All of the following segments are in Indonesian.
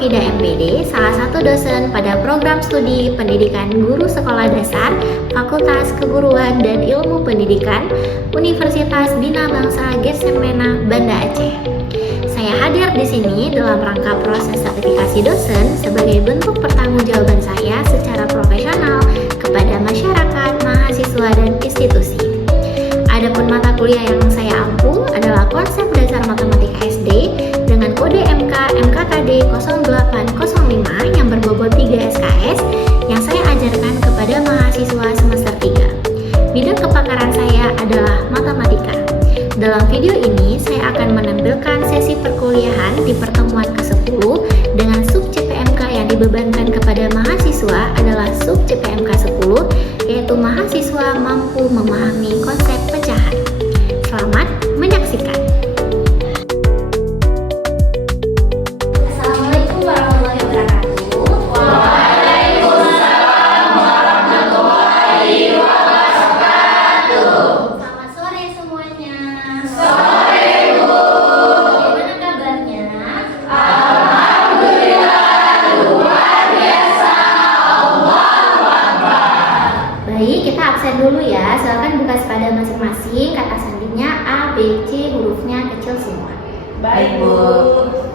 Afida MPD, salah satu dosen pada program studi Pendidikan Guru Sekolah Dasar, Fakultas Keguruan dan Ilmu Pendidikan, Universitas Bina Bangsa Gesemena, Banda Aceh. Saya hadir di sini dalam rangka proses sertifikasi dosen sebagai bentuk pertanggungjawaban saya secara profesional kepada masyarakat, mahasiswa, dan institusi. Adapun mata kuliah yang saya ampu adalah konsep dasar matematika SD dengan kode MK MKKD 0805 yang berbobot 3 SKS yang saya ajarkan kepada mahasiswa semester 3. Bidang kepakaran saya adalah matematika. Dalam video ini saya akan menampilkan sesi perkuliahan di pertemuan ke-10 dengan sub CPMK yang dibebankan kepada mahasiswa adalah sub CPMK 10, yaitu mahasiswa mampu memahami konsep pecahan. Selamat menyaksikan. Assalamualaikum warahmatullahi wabarakatuh. Waalaikumsalam warahmatullahi wabarakatuh. Selamat sore semuanya. Sore, Bu. Bagaimana kabarnya? Alhamdulillah, luar biasa. Allahu Akbar. Baik, kita absen dulu ya. Silakan buka sepada masing-masing. Kata sandinya A, B, C, hurufnya kecil semua. Baik, Bu.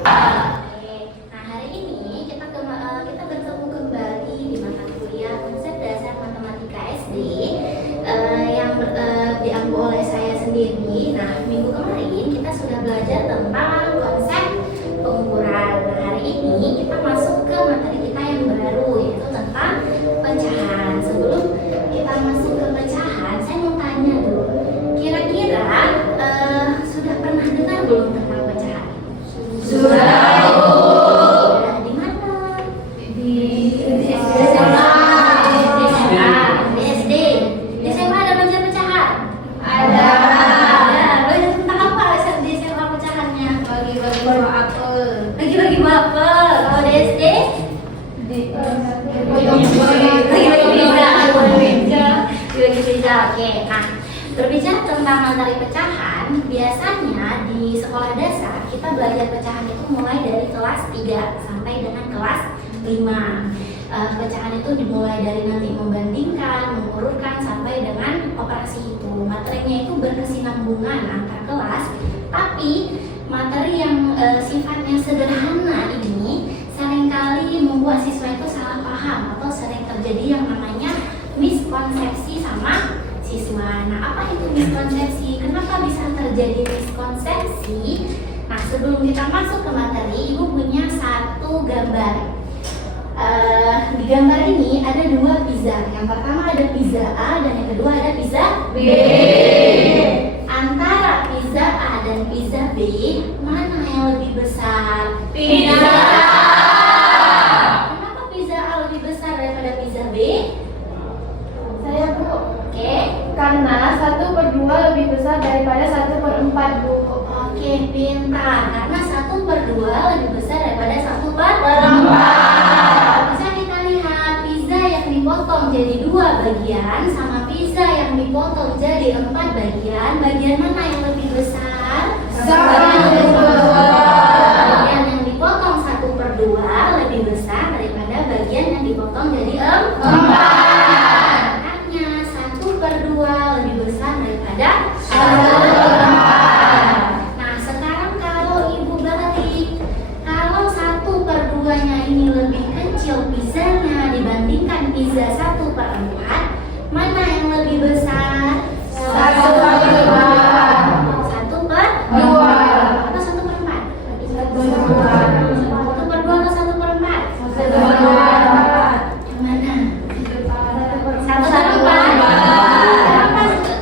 Oke. Nah, hari ini kita bertemu kembali di mata kuliah konsep dasar matematika SD yang diambil oleh saya sendiri. Nah, minggu kemarin kita sudah belajar tentang konsep pengukuran. Nah, hari ini kita masuk ke materi kita yang baru, yaitu tentang pecahan. Sebelum kita masuk ke pecahan, saya mau tanya dulu. Kira-kira sudah pernah dengar belum tentang pecahan? Sudah, Bu. Nah, di mana? Di SMA. Di SD. Di SMA ada belajar pecahan? Ada. Belajar tentang apa di SMA pecahannya? Bagi-bagi apel. Bagi-bagi wafel. Kalau di SD? Bagi-bagi pizza. Oke. Nah, berbicara tentang materi pecahan, biasanya di sekolah dasar kita belajar pecahan itu mulai dari kelas 3 sampai dengan kelas 5. Pecahan itu dimulai dari nanti membandingkan, mengurutkan sampai dengan operasi hitung. Materinya itu berkesinambungan antar kelas, tapi materi yang sifatnya sederhana ini seringkali membuat siswa itu salah paham atau sering terjadi yang namanya miskonsepsi sama siswa. Nah, apa itu miskonsepsi? Kenapa bisa terjadi miskonsepsi? Nah, sebelum kita masuk ke materi, Ibu punya satu gambar. Di gambar ini ada dua pizza. Yang pertama ada pizza A dan yang kedua ada pizza B. Antara pizza A dan pizza B, mana yang lebih besar? Pizza A. Kenapa pizza A lebih besar daripada pizza B? Saya, Bu, Oke. karena 1/2 lebih besar daripada 1/4, Bu. Oke, pintar. Karena 1/2 lebih besar daripada 1/4. Bisa kita lihat pizza yang dipotong jadi 2 bagian sama pizza yang dipotong jadi 4 bagian. Bagian mana yang lebih besar? Bagian yang dipotong 1/2 lebih besar daripada bagian yang dipotong jadi 4. Makanya 1/2 lebih besar daripada 1/4. Nah, sekarang kalau Ibu balik, kalau 1/2-nya ini lebih kecil pizzanya dibandingkan pizza 1/4, mana yang lebih besar? 1/2. 1/2 atau 1/4? 1/2 atau 1/4? Yang mana? 1/4.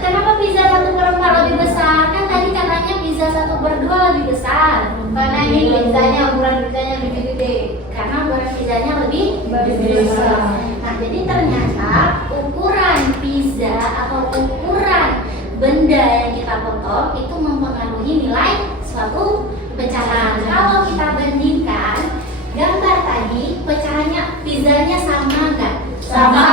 Kenapa pizza 1/4 lebih besar? Kan tadi katanya pizza 1/2 lebih besar. Karena ini pizzanya, ukuran pizzanya lebih gede. Karena ukuran pizzanya lebih besar. Nah, jadi ternyata ukuran pizza atau ukuran benda yang kita potong itu mempengaruhi nilai suatu pecahan. Kalau kita bandingkan gambar tadi, pecahannya pizzanya sama nggak? Sama.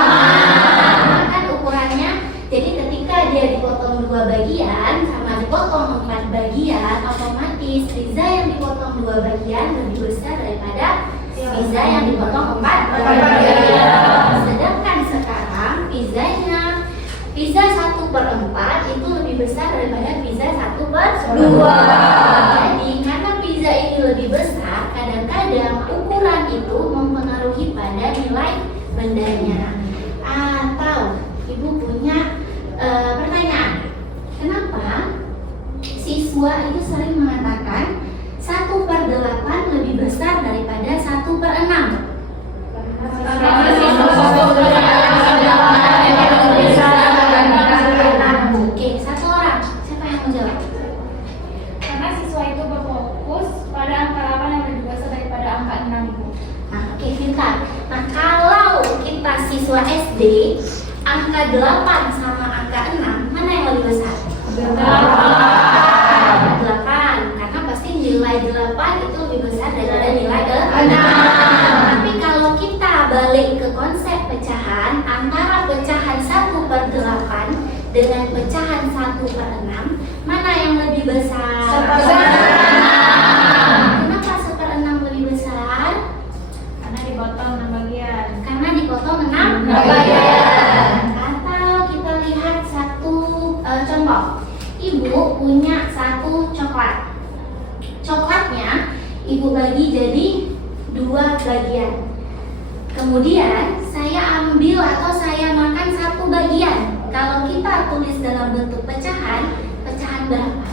Kan ukurannya. Jadi ketika dia dipotong 2 bagian sama dipotong 4 bagian, otomatis pizza yang dipotong 2 bagian lebih besar daripada pizza yang dipotong 4 bagian. Sedangkan sekarang pizza 1/4 itu lebih besar daripada pizza 1/2. Jadi karena pizza ini lebih besar, kadang-kadang ukuran itu mempengaruhi pada nilai bendanya. Atau ibu punya pertanyaan, kenapa siswa itu sering mengatakan 1/8 lebih besar daripada 1/6? Oke, satu orang. Siapa yang mau jawab? Karena siswa itu berfokus pada angka 8 yang lebih besar daripada angka 6 Bu. Nah, oke, pintar. Nah, kalau kita siswa SD, angka 8 sama angka 6, mana yang lebih besar? 8. Karena pasti nilai 8 itu lebih besar daripada nilai 6. Tapi kalau kita balik ke konsep pecahan, antara pecahan 1/8 dengan pecahan 1/6, mana yang lebih besar? 1/6. Kenapa 1/6 lebih besar? Karena dipotong 6 bagian. Karena dipotong 6 bagian. Atau kita lihat satu contoh. Ibu punya satu coklat. Coklatnya ibu bagi jadi 2 bagian. Kemudian saya ambil atau saya makan 1 bagian. Kalau kita tulis dalam bentuk pecahan, pecahan berapa?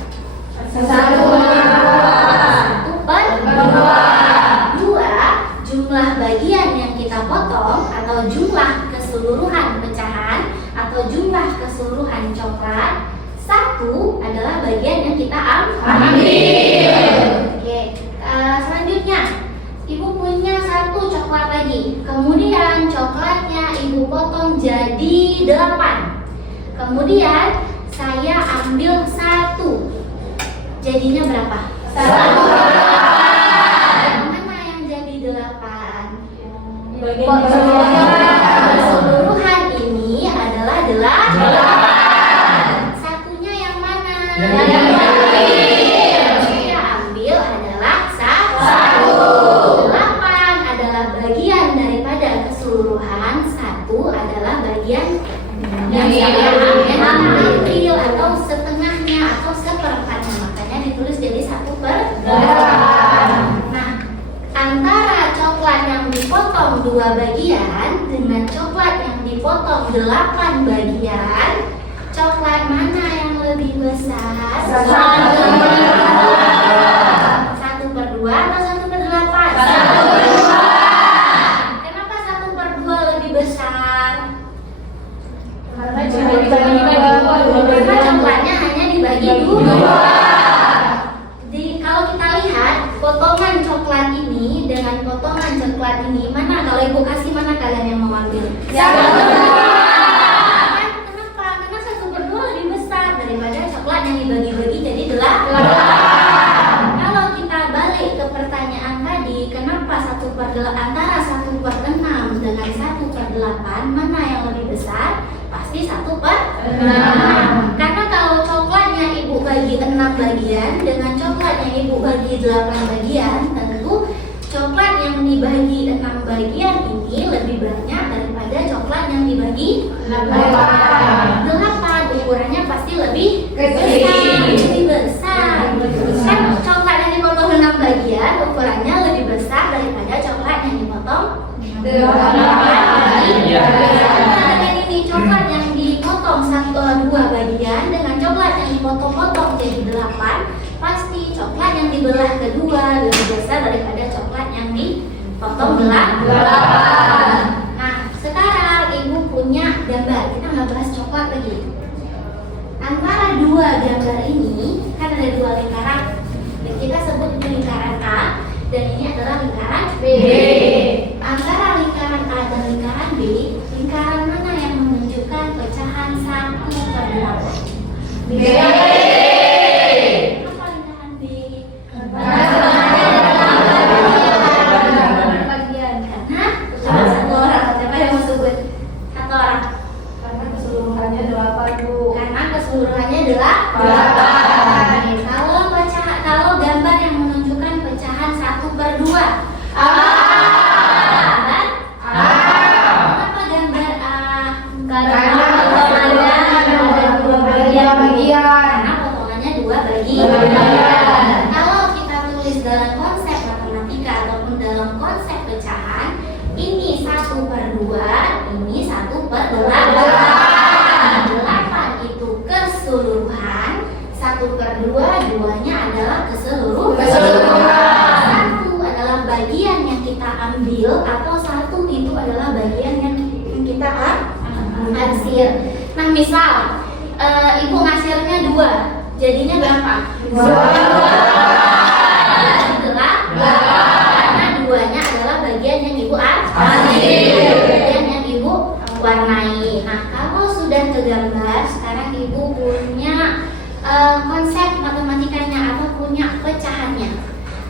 1/2. Jumlah bagian yang kita potong atau jumlah keseluruhan pecahan atau jumlah keseluruhan coklat, 1 adalah bagian yang kita ambil. Oke, selanjutnya ibu punya 1 coklat lagi. Kemudian coklatnya ibu potong jadi 8. Kemudian saya ambil 1. Jadinya berapa? 1/8. Mana yang jadi 8? Keseluruhan ini adalah 8. Satunya yang mana? Yang saya ambil adalah 1. 8 adalah bagian daripada keseluruhan, 1 adalah bagian yang saya ambil atau setengahnya atau seperempatnya. Makanya ditulis jadi 1/8. Nah, antara coklat yang dipotong 2 bagian dengan coklat yang dipotong 8 bagian, coklat mana yang lebih besar? 1/2 atau 1/8? 1/2. Kenapa 1/2 lebih besar? Karena coklatnya hanya dibagi 2. Kalau kita lihat potongan coklat ini dengan potongan coklat ini, mana kalau ibu kasih mana kalian yang mau ambil? Kenapa? Karena 1/2 lebih besar daripada coklat yang dibagi-bagi jadi 8. Kalau kita balik ke pertanyaan tadi, kenapa antara 1/6 dengan 1/8 mana yang lebih besar? Pasti 1/6. Karena kalau coklatnya ibu bagi 6 bagian dengan coklat yang ibu bagi 8 bagian, tentu coklat yang dibagi 6 bagian ini lebih banyak daripada coklat yang dibagi 8. Ukurannya pasti lebih besar. Kan coklat yang dipotong 6 bagian ukurannya lebih besar daripada coklat yang dipotong 8 bagian. Ini coklat yang dipotong 2 bagian dengan coklat yang dipotong-potong jadi 8, pasti coklat yang dibelah kedua lebih besar daripada coklat yang dipotong 8. Nah, sekarang ibu punya gambar. Kita nggak bahas coklat lagi. Antara 2 gambar ini kan ada 2 lingkaran. Kita sebut itu lingkaran A dan ini adalah lingkaran B. Antara lingkaran A dan lingkaran B, lingkaran mana yang menunjukkan pecahan 1/8? B. Kenapa lingkaran B? Bagian. Karena cuma 1 orang. Siapa yang mau sebut? 1 orang. Karena keseluruhannya 8 Bu. Karena keseluruhannya 8. Kalau gambar yang menunjukkan pecahan 1/2. dalam konsep pecahan, ini 1/2, ini 1/8. 8 itu keseluruhan, 1/2, 2-nya adalah keseluruhan. 1 adalah bagian yang kita ambil, atau 1 itu adalah bagian yang kita hasil. Nah, misal ibu ngasirnya 2, jadinya berapa? 2. Karena 2-nya adalah bagian yang ibu ambil, bagian yang ibu warnai. Nah, kalau sudah kegambar, sekarang ibu punya konsep matematikanya atau punya pecahannya.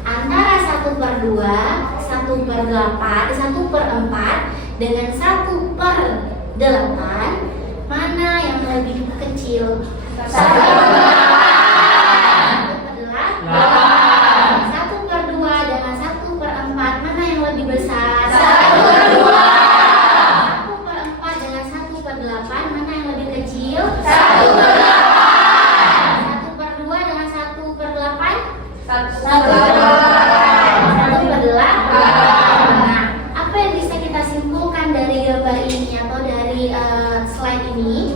Antara 1/2, 1/8, 1/4 dengan 1/8, mana yang lebih kecil? 1/8. 1/2 dengan 1/4, mana yang lebih besar? 1/2. 1/4 dengan 1/8, mana yang lebih kecil? 1/8. 1/2 dengan 1/8? 1/8. Nah, apa yang bisa kita simpulkan dari gambar ini atau dari slide ini?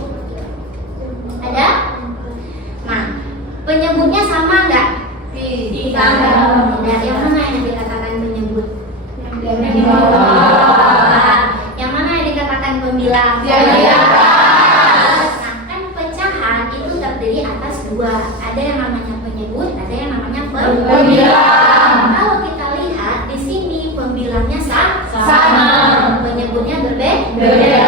Ada? Nah, penyebutnya sama nggak? Sama. Yang mana yang dikatakan penyebut? Yang mana yang dikatakan pembilang? Nah, kan pecahan itu terdiri atas 2. Ada yang namanya penyebut, ada yang namanya pembilang. Kalau kita lihat di sini pembilangnya sama, penyebutnya berbeda.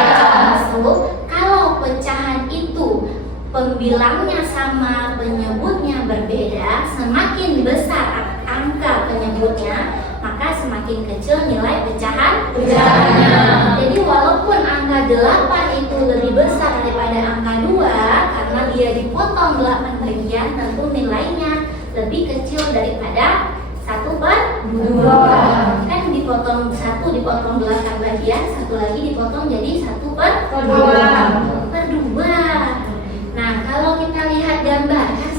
So, kalau pecahan itu pembilangnya sama, penyebutnya berbeda, semakin besar angka penyebutnya, maka semakin kecil nilai pecahannya. Jadi walaupun angka 8 itu lebih besar daripada angka 2, karena dia dipotong 8 bagian, tentu nilainya lebih kecil daripada 1/2. Kan dipotong 1 dipotong 8 bagian, 1 lagi dipotong jadi 1/2. Nah, kalau kita lihat gambar kan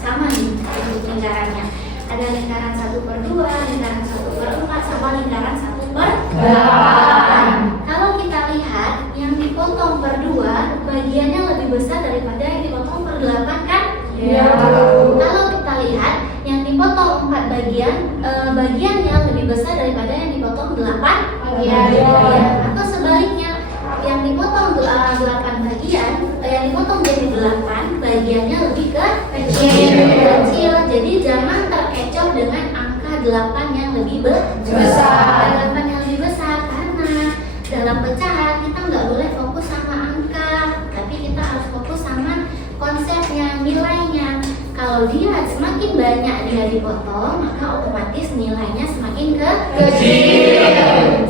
sama nih bentuk lingkarannya. Ada lingkaran 1/2, lingkaran 1/4, sama lingkaran 1/8. Kalau kita lihat yang dipotong per 2 bagiannya lebih besar daripada yang dipotong per 8 kan? Iya. Kalau kita lihat yang dipotong 4 bagian, bagiannya lebih besar daripada yang dipotong 8 bagian. Atau sebaliknya, yang dipotong 8 bagian, yang dipotong jadi 8 bagiannya lebih kecil. Jadi jangan terkecoh dengan angka 8 yang lebih besar. 8 yang lebih besar, karena dalam pecahan kita nggak boleh fokus sama angka, tapi kita harus fokus sama konsepnya, nilainya. Kalau dia semakin banyak dia dipotong, maka otomatis nilainya semakin kecil.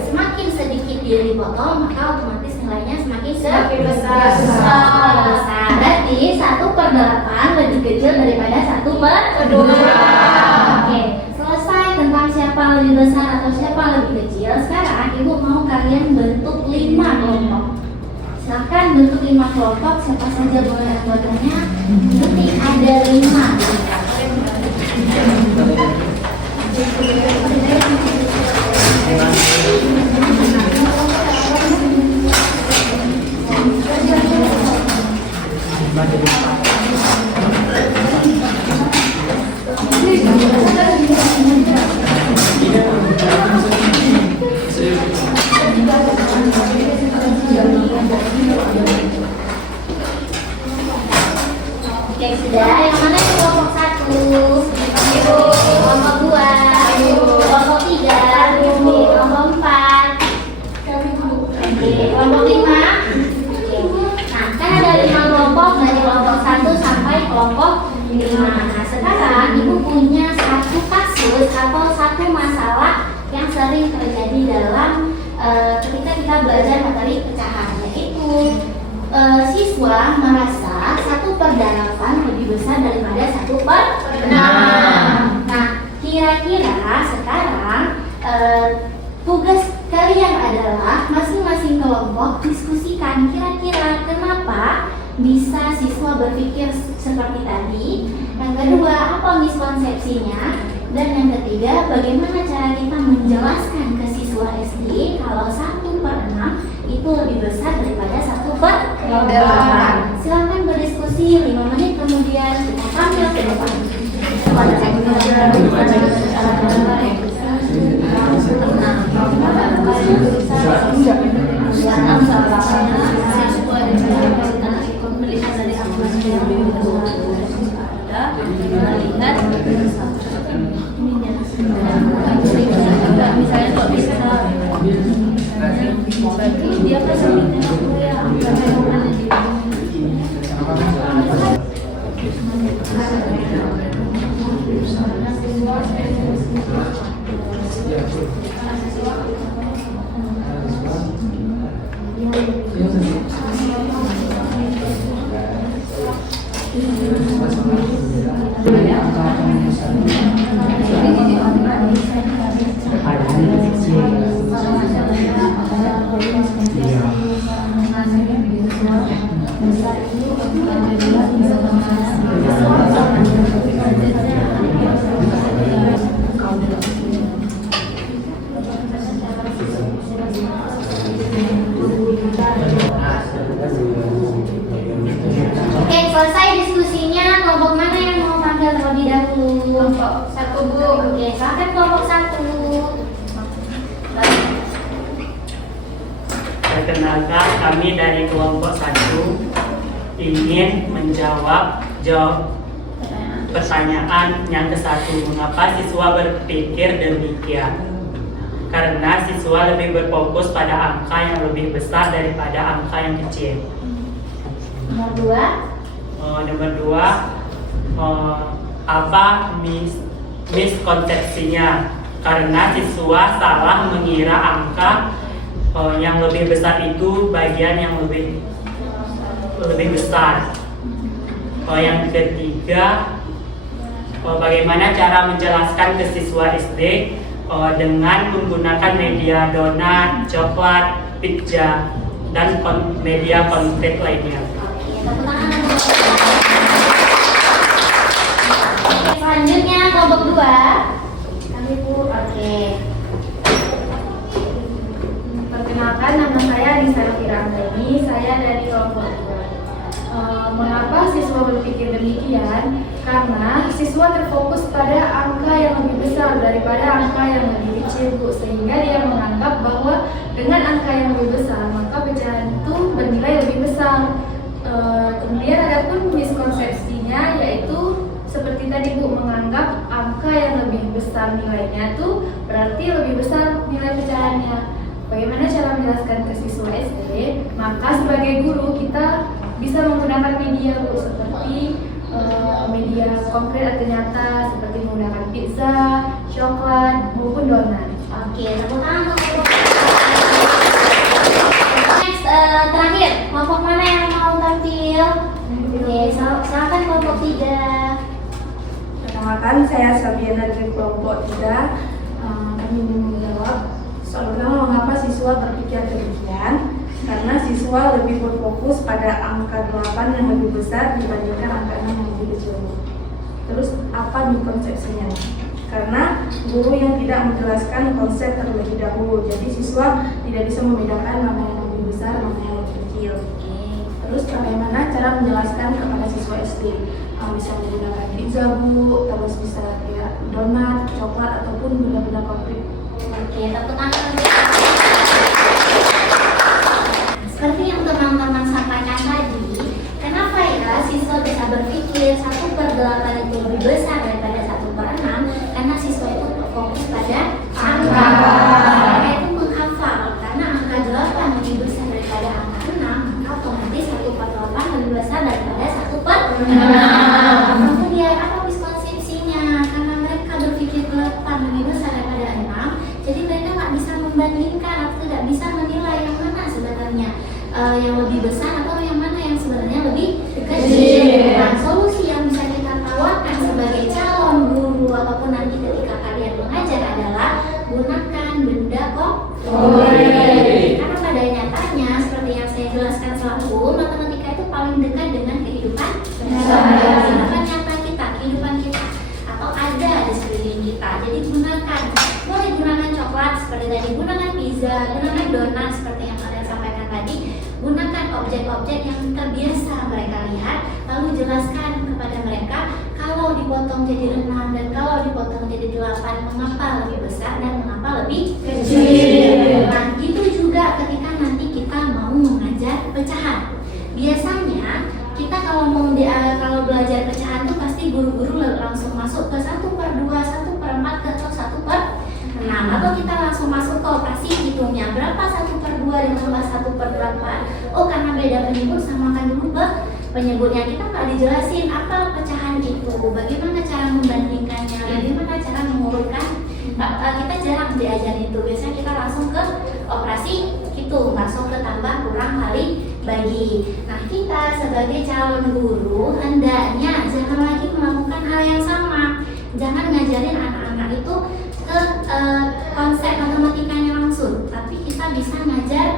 Semakin sedikit dia dipotong, maka otomatis nilainya semakin besar. Berarti 1/8 lebih kecil daripada 1/2. Oke, selesai tentang siapa lebih besar atau siapa lebih kecil. Sekarang ibu mau kalian bentuk 5 kelompok. Silahkan bentuk 5 kelompok, siapa saja boleh anggotanya. Nanti ada 5. Oke, sudah. Yang mana yang kelompok 1? Kelompok 2? Kelompok 3? Kelompok 4? Kelompok 5? Nah, kan ada 5 kelompok dari kelompok 1 sampai kelompok 5. Nah, sekarang ibu punya satu kasus atau satu masalah yang sering terjadi dalam ketika kita belajar materi pecahan, yaitu siswa merasa 1/8 lebih besar daripada 1/6. Nah, kira-kira sekarang tugas kalian adalah masing-masing kelompok diskusikan kira-kira kenapa bisa siswa berpikir seperti tadi. Yang kedua, apa miskonsepsinya? Dan yang ketiga, bagaimana cara kita menjelaskan ke siswa SD kalau 1/6 itu lebih besar daripada 1/8. Silakan berdiskusi 5 menit, kemudian kita panggil ke depan. Oke, selesai diskusinya. Kelompok mana yang mau panggil terlebih dahulu? Kelompok 1, Bu. Oke, silakan kelompok 1. Perkenalkan, kami dari kelompok 1 ingin menjawab pertanyaan yang ke-1. Mengapa siswa berpikir demikian? Karena siswa lebih berfokus pada angka yang lebih besar daripada angka yang kecil. Nomor 2. Apa miskonsepsinya? Karena siswa salah mengira angka yang lebih besar itu bagian yang lebih besar. Yang ketiga, bagaimana cara menjelaskan ke siswa SD dengan menggunakan media donat, coklat, pizza, dan media konkret lainnya. Selanjutnya kelompok 2. Kami, Bu. Oke. Perkenalkan, nama saya Anissa Firangdani, saya dari kelompok 2. Mengapa siswa berpikir demikian? Karena siswa terfokus pada angka yang lebih besar daripada angka yang lebih kecil, Bu, sehingga dia menganggap bahwa dengan angka yang lebih besar maka pecahan itu bernilai lebih besar. Kemudian ada pun miskonsepsinya, yaitu seperti tadi, Bu, menganggap angka yang lebih besar nilainya tuh berarti lebih besar nilai pecahannya. Bagaimana cara menjelaskan ke siswa SD? Maka sebagai guru kita bisa menggunakan media, Bu, seperti media konkret atau nyata, seperti menggunakan pizza, coklat, maupun donat. Oke, tepuk tangan. Next, terakhir, kelompok mana yang mau tampil? Oke, silakan kelompok 3. Perkenalkan, saya Sabiana dari kelompok 3. Kami ingin menjawab soal pertama, mengapa siswa berpikir demikian? Karena siswa lebih berfokus pada angka 8 yang lebih besar dibandingkan angka 6 yang lebih kecil. Terus apa miskonsepsinya? Karena guru yang tidak menjelaskan konsep terlebih dahulu, jadi siswa tidak bisa membedakan mana yang lebih besar, mana yang lebih kecil. Terus bagaimana cara menjelaskan kepada siswa SD? Bisa menggunakan pizza, Bu, terus bisa kayak donat, coklat, ataupun benda-benda konkret. Oke, tepuk tangan. Seperti yang teman-teman sampaikan tadi, kenapa ya siswa bisa berpikir 1/8 itu lebih besar daripada 1/6? Karena siswa itu fokus pada angka. Mereka itu menghafal, karena angka 8 lebih besar daripada angka 6, maka otomatis 1/8 lebih besar daripada 1/6. Kemudian apa miskonsepsinya? Karena mereka berpikir 8 lebih besar daripada 6, jadi mereka nggak bisa membandingkan atau tidak bisa menilai yang mana sebenarnya yang lebih besar atau yang mana yang sebenarnya lebih kecil. Nah, solusi yang bisa kita tawarkan sebagai calon guru ataupun nanti ketika kalian mengajar adalah gunakan benda konkret. Karena pada nyatanya seperti yang saya jelaskan selalu, matematika itu paling dekat dengan kehidupan nyata kita, kehidupan kita, atau ada di sekeliling kita. dari gunakan pizza, gunakan donat seperti yang kalian sampaikan tadi, gunakan objek-objek yang terbiasa mereka lihat, lalu jelaskan kepada mereka kalau dipotong jadi 6 dan kalau dipotong jadi 8 mengapa lebih besar dan mengapa lebih kecil. Nah, gitu juga ketika nanti kita mau mengajar pecahan. Biasanya kita kalau kalau belajar pecahan tuh pasti guru-guru langsung masuk ke 1/2, 1/4 atau 1/6, atau kita langsung masuk ke operasi hitungnya berapa 1/2 ditambah 1/8. Oh, karena beda penyebut, samakan dulu penyebutnya. Kita nggak dijelasin apa pecahan itu, bagaimana cara membandingkannya, bagaimana cara mengurutkan. Kita jarang diajarin itu. Biasanya kita langsung ke operasi hitung, langsung ke tambah kurang kali bagi. Nah, kita sebagai calon guru hendaknya jangan lagi melakukan hal yang sama. Jangan ngajarin anak-anak itu ke konsep matematikanya langsung, tapi kita bisa ngajar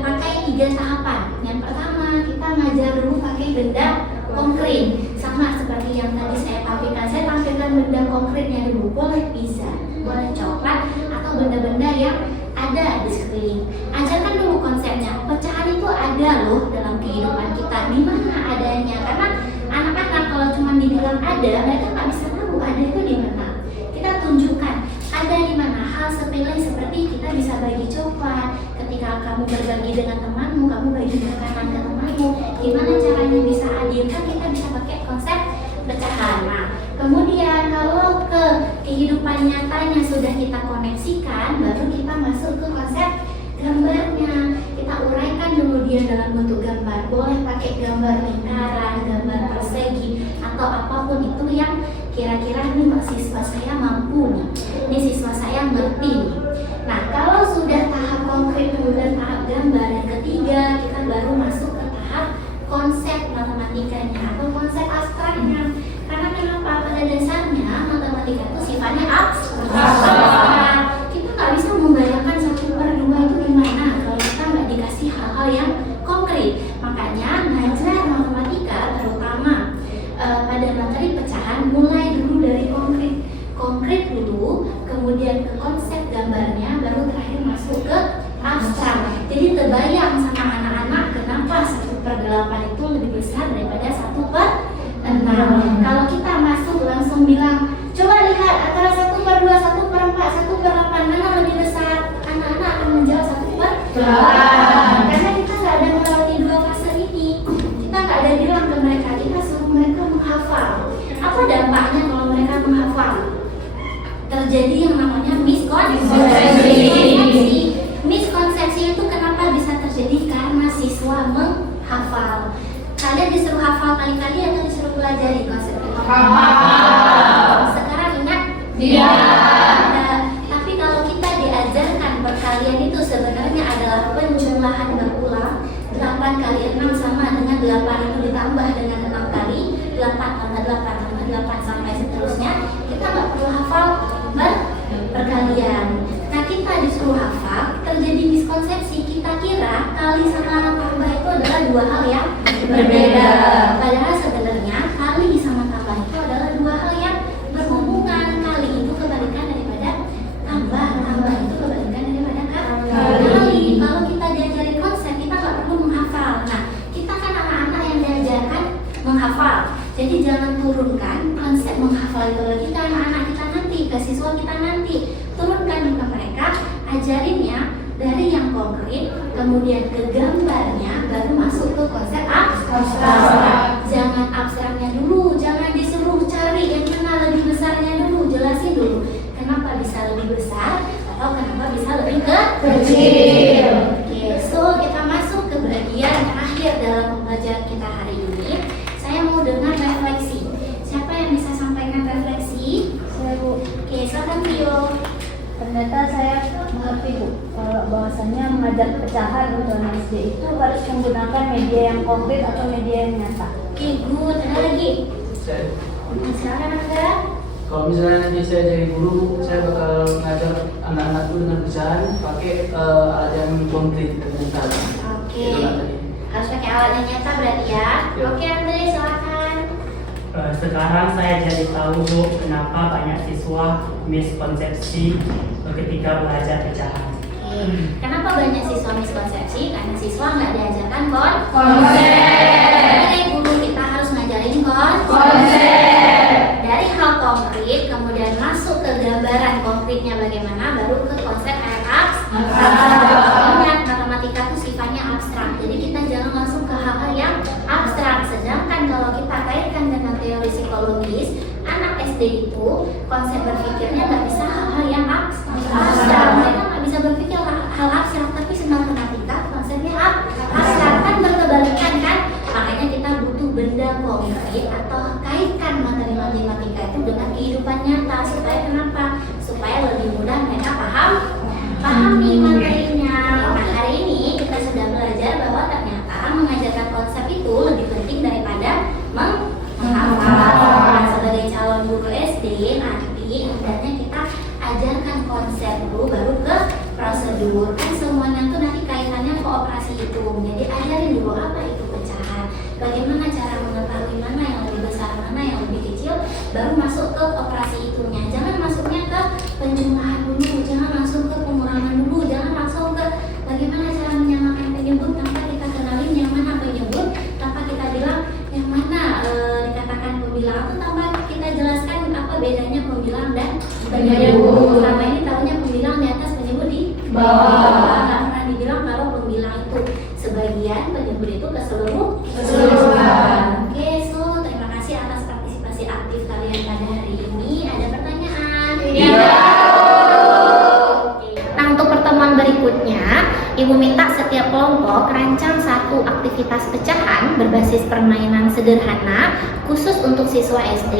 pakai 3 tahapan. Yang pertama, kita ngajar dulu pakai benda konkret, sama seperti yang tadi saya tampilkan. Saya tampilkan benda konkretnya dulu, boleh pizza, boleh coklat, atau benda-benda yang ada di sekeliling. Ajarkan dulu konsepnya. Pecahan itu ada loh dalam kehidupan kita. Di mana adanya? Karena anak-anak kalau cuma dibilang ada, mereka nggak bisa tahu ada itu di mana. Kita tunjukkan ada di mana. Hal sepele seperti kita bisa bagi coklat. Ketika kamu berbagi dengan temanmu, kamu bagi makanan ke temanmu. Gimana caranya bisa adil? Kan kita bisa pakai konsep pecahan. Nah, kemudian kalau ke kehidupan nyatanya sudah kita koneksikan, baru kita masuk ke konsep gambarnya. Kita uraikan dulu dia dalam bentuk gambar. Boleh pakai gambar lingkaran, gambar persegi, atau apapun itu yang kira-kira ini siswa saya mampu nih, ini siswa saya ngerti nih. Nah, kalau sudah tahap konkret kemudian tahap gambar, yang ketiga kita baru masuk ke tahap konsep matematikanya atau konsep abstraknya. Karena kenapa? Pada dasarnya matematika itu sifatnya abstrak. Kita nggak bisa membayangkan 1/2 itu gimana kalau kita nggak dikasih hal-hal yang konkret. Makanya ngajar matematika terutama pada materi pecahan mulai dulu dari konkret dulu, kemudian ke konsep gambarnya, baru terakhir masuk ke abstrak. Jadi terbayang sama anak-anak kenapa 1/8 itu lebih besar daripada 1/6. Kalau kita masuk langsung bilang, coba lihat antara 1/2, 1/4, 1/8 mana lebih besar, anak-anak akan menjawab 1/8. Karena kita nggak ada melewati 2 fase ini. Kita nggak ada bilang ke mereka, kita suruh mereka menghafal. Apa dampaknya kalau mereka menghafal? Terjadi yang namanya miskonsepsi. Miskonsepsi itu kenapa bisa terjadi? Karena siswa menghafal. Kalian disuruh hafal kali-kali atau disuruh pelajari konsep itu? Sekarang ingat? Iya. Tapi kalau kita diajarkan perkalian itu sebenarnya adalah penjumlahan berulang. 8 kali 6 sama dengan 8 itu ditambah dengan 6 kali 8 tambah 8 tambah 8 sampai seterusnya. Kita nggak perlu hafal perkalian. Nah, kita disuruh hafal, terjadi miskonsepsi. Kita kira kali sama tambah itu adalah 2 hal yang berbeda. Padahal sebenarnya kali sama tambah itu adalah 2 hal yang berhubungan. Kali itu kebalikan daripada tambah, tambah itu kebalikan daripada kali. Kalau kita diajarin konsep, kita nggak perlu menghafal. Nah, kita kan anak-anak yang diajarkan menghafal. Jadi jangan turunkan konsep menghafal itu lagi ke anak-anak kita nanti, ke siswa kita nanti. Turunkan ke mereka, ajarinnya dari yang konkret, kemudian ke gambarnya, baru masuk ke konsep abstrak. Jangan abstraknya dulu, jangan disuruh cari yang mana lebih besarnya dulu, jelasin dulu kenapa bisa lebih besar atau kenapa bisa lebih kecil. Oke, so kita masuk ke bagian terakhir dalam pembelajaran kita hari ini. Saya mau dengar refleksi. Siapa yang bisa sampaikan refleksi? Saya, Bu. Oke, silakan Tio. Ternyata saya mengerti, Bu, kalau bahwasannya mengajar pecahan untuk anak SD itu harus menggunakan media yang konkret atau media yang nyata. Oke, good. Ada lagi? Silakan Anda. Kalau misalnya nanti saya jadi guru, saya bakal ngajar anak-anakku dengan pecahan pakai alat yang konkret dan nyata. Oke. Itu kan tadi. Harus pakai alat yang nyata berarti ya. Ya. Oke, Andre, silakan. Sekarang saya jadi tahu Bu, kenapa banyak siswa miskonsepsi ketika belajar pecahan. Kenapa banyak siswa miskonsepsi? Karena siswa nggak diajarkan Konsep. Jadi guru kita harus ngajarin Konsep. dari hal konkret, kemudian masuk ke gambaran konkretnya bagaimana, baru ke konsep abstrak. Ingat, matematika itu sifatnya abstrak, jadi kita jangan langsung ke hal-hal yang abstrak. Sedangkan kalau kita kaitkan dengan teori psikologis, anak SD itu konsep berpikirnya nggak bisa hal-hal yang abstrak. Mereka nggak bisa berpikir hal abstrak, tapi senang matematika konsepnya abstrak, kan berkebalikan kan? Makanya kita butuh benda konkret atau kaitkan materi matematika itu dengan kehidupan nyata. Supaya kenapa? Supaya lebih mudah mereka pahami materinya. Nah, hari ini kita sudah belajar bahwa ternyata mengajarkan konsep itu lebih penting daripada menghafal. Nah, sebagai calon guru SD nanti hendaknya kita ajarkan konsep dulu, baru ke prosedur. Kan semuanya tuh nanti kaitannya ke operasi hitung. Jadi ajarin dulu apa itu pecahan, bagaimana cara mengetahui mana yang lebih besar, mana yang lebih kecil, baru masuk ke operasi hitungnya. Jangan masuknya ke penjumlahan dulu, jangan langsung ke pengurangan dulu, jangan langsung ke bagaimana cara menyamakan penyebut tanpa kita kenalin yang mana penyebut, tanpa kita bilang yang mana dikatakan pembilang, itu tanpa kita jelaskan apa bedanya pembilang dan penyebut. Selama ini tahunya pembilang di atas, penyebut di bawah. Nggak pernah dibilang kalau pembilang itu sebagian, penyebut itu keseluruhan. Oke, so terima kasih atas partisipasi aktif kalian pada hari ini. Ada pertanyaan? Nah, untuk pertemuan berikutnya, Ibu minta setiap kelompok rancang satu aktivitas pecahan berbasis permainan sederhana khusus untuk siswa SD,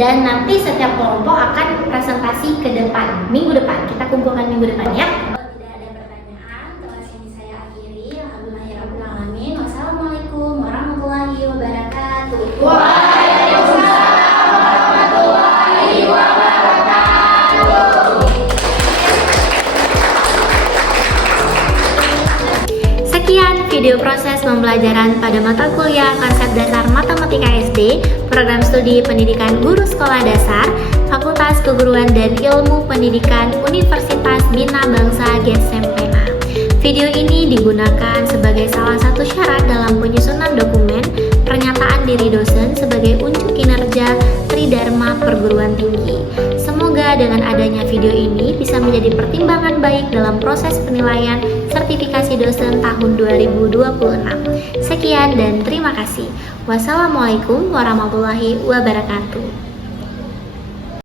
dan nanti setiap kelompok akan presentasi ke depan, minggu depan. Kita kumpulkan minggu depan ya. Kalau tidak ada pertanyaan, kelas ini saya akhiri. Alhamdulillahirabbil alamin. Wassalamualaikum warahmatullahi wabarakatuh. Waalaikumsalam warahmatullahi wabarakatuh. Sekian video proses pembelajaran pada mata kuliah Konsep Dasar Matematika SD, Program Studi Pendidikan Guru Sekolah Dasar, Fakultas Keguruan dan Ilmu Pendidikan Universitas Bina Bangsa Gersempena. Video ini digunakan sebagai salah satu syarat dalam penyusunan dokumen pernyataan diri dosen sebagai unjuk kinerja Tridharma Perguruan Tinggi. Semoga dengan adanya video ini bisa menjadi pertimbangan baik dalam proses penilaian sertifikasi dosen tahun 2026. Sekian dan terima kasih. Wassalamualaikum warahmatullahi wabarakatuh.